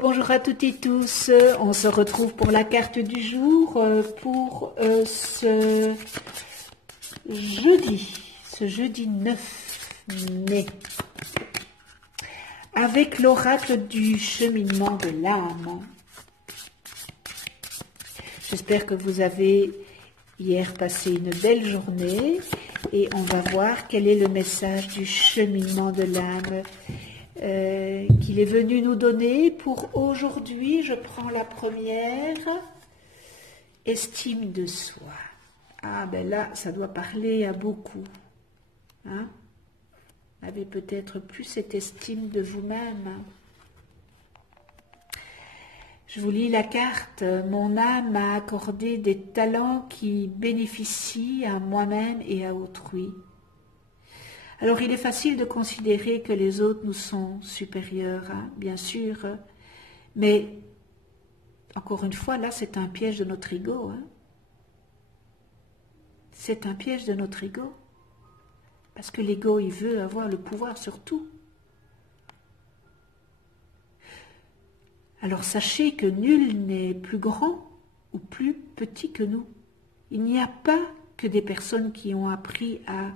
Bonjour à toutes et tous. On se retrouve pour la carte du jour pour ce jeudi 9 mai, avec l'oracle du cheminement de l'âme. J'espère que vous avez hier passé une belle journée et on va voir quel est le message du cheminement de l'âme qu'il est venu nous donner pour aujourd'hui. Je prends la première, estime de soi. Ah ben là, ça doit parler à beaucoup. Hein? Vous avez peut-être plus cette estime de vous-même. Je vous lis la carte. Mon âme m'a accordé des talents qui bénéficient à moi-même et à autrui. Alors il est facile de considérer que les autres nous sont supérieurs, hein, bien sûr, mais encore une fois, là c'est un piège de notre ego. Hein. C'est un piège de notre ego, parce que l'ego il veut avoir le pouvoir sur tout. Alors sachez que nul n'est plus grand ou plus petit que nous. Il n'y a pas que des personnes qui ont appris à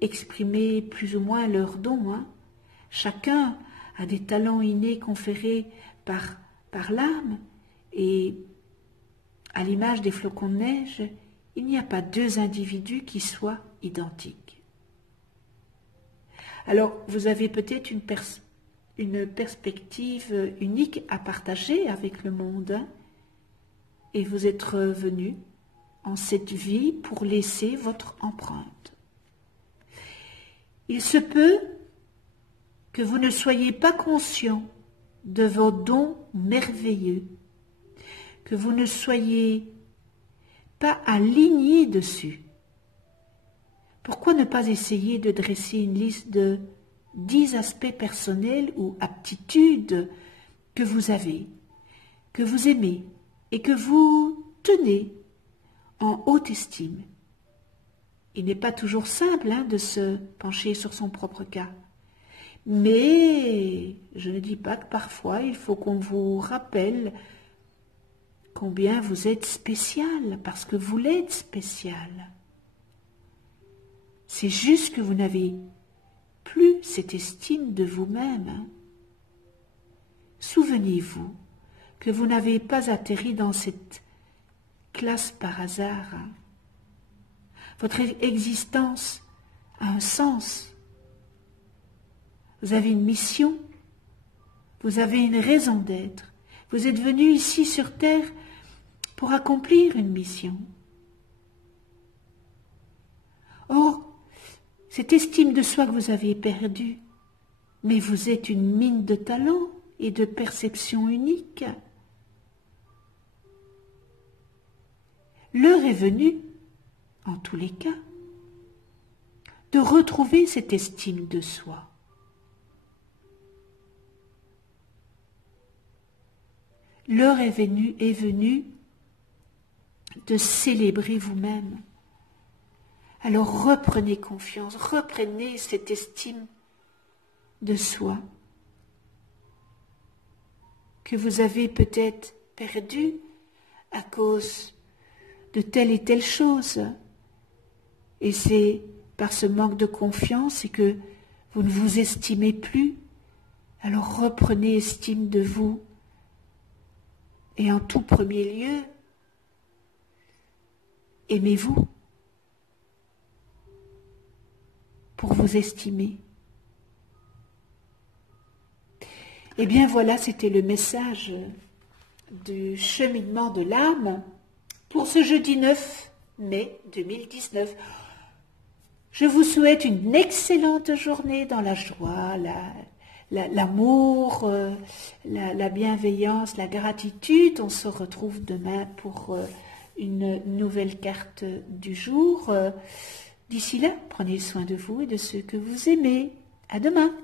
exprimer plus ou moins leurs dons. Hein. Chacun a des talents innés conférés par l'âme, et à l'image des flocons de neige, il n'y a pas deux individus qui soient identiques. Alors, vous avez peut-être une perspective unique à partager avec le monde, hein, et vous êtes venu en cette vie pour laisser votre empreinte. Il se peut que vous ne soyez pas conscient de vos dons merveilleux, que vous ne soyez pas aligné dessus. Pourquoi ne pas essayer de dresser une liste de 10 aspects personnels ou aptitudes que vous avez, que vous aimez et que vous tenez en haute estime? Il n'est pas toujours simple de se pencher sur son propre cas. Mais je ne dis pas que parfois il faut qu'on vous rappelle combien vous êtes spécial, parce que vous l'êtes spécial. C'est juste que vous n'avez plus cette estime de vous-même. Hein. Souvenez-vous que vous n'avez pas atterri dans cette classe par hasard. Hein. Votre existence a un sens. Vous avez une mission. Vous avez une raison d'être. Vous êtes venu ici sur Terre pour accomplir une mission. Or, cette estime de soi que vous avez perdue, mais vous êtes une mine de talent et de perception unique. L'heure est venue, en tous les cas, de retrouver cette estime de soi. L'heure est venue de célébrer vous-même. Alors reprenez confiance, reprenez cette estime de soi que vous avez peut-être perdue à cause de telle et telle chose. Et c'est par ce manque de confiance et que vous ne vous estimez plus. Alors reprenez estime de vous. Et en tout premier lieu, aimez-vous pour vous estimer. Eh bien voilà, c'était le message du cheminement de l'âme pour ce jeudi 9 mai 2019. Je vous souhaite une excellente journée dans la joie, l'amour, la bienveillance, la gratitude. On se retrouve demain pour une nouvelle carte du jour. D'ici là, prenez soin de vous et de ceux que vous aimez. À demain.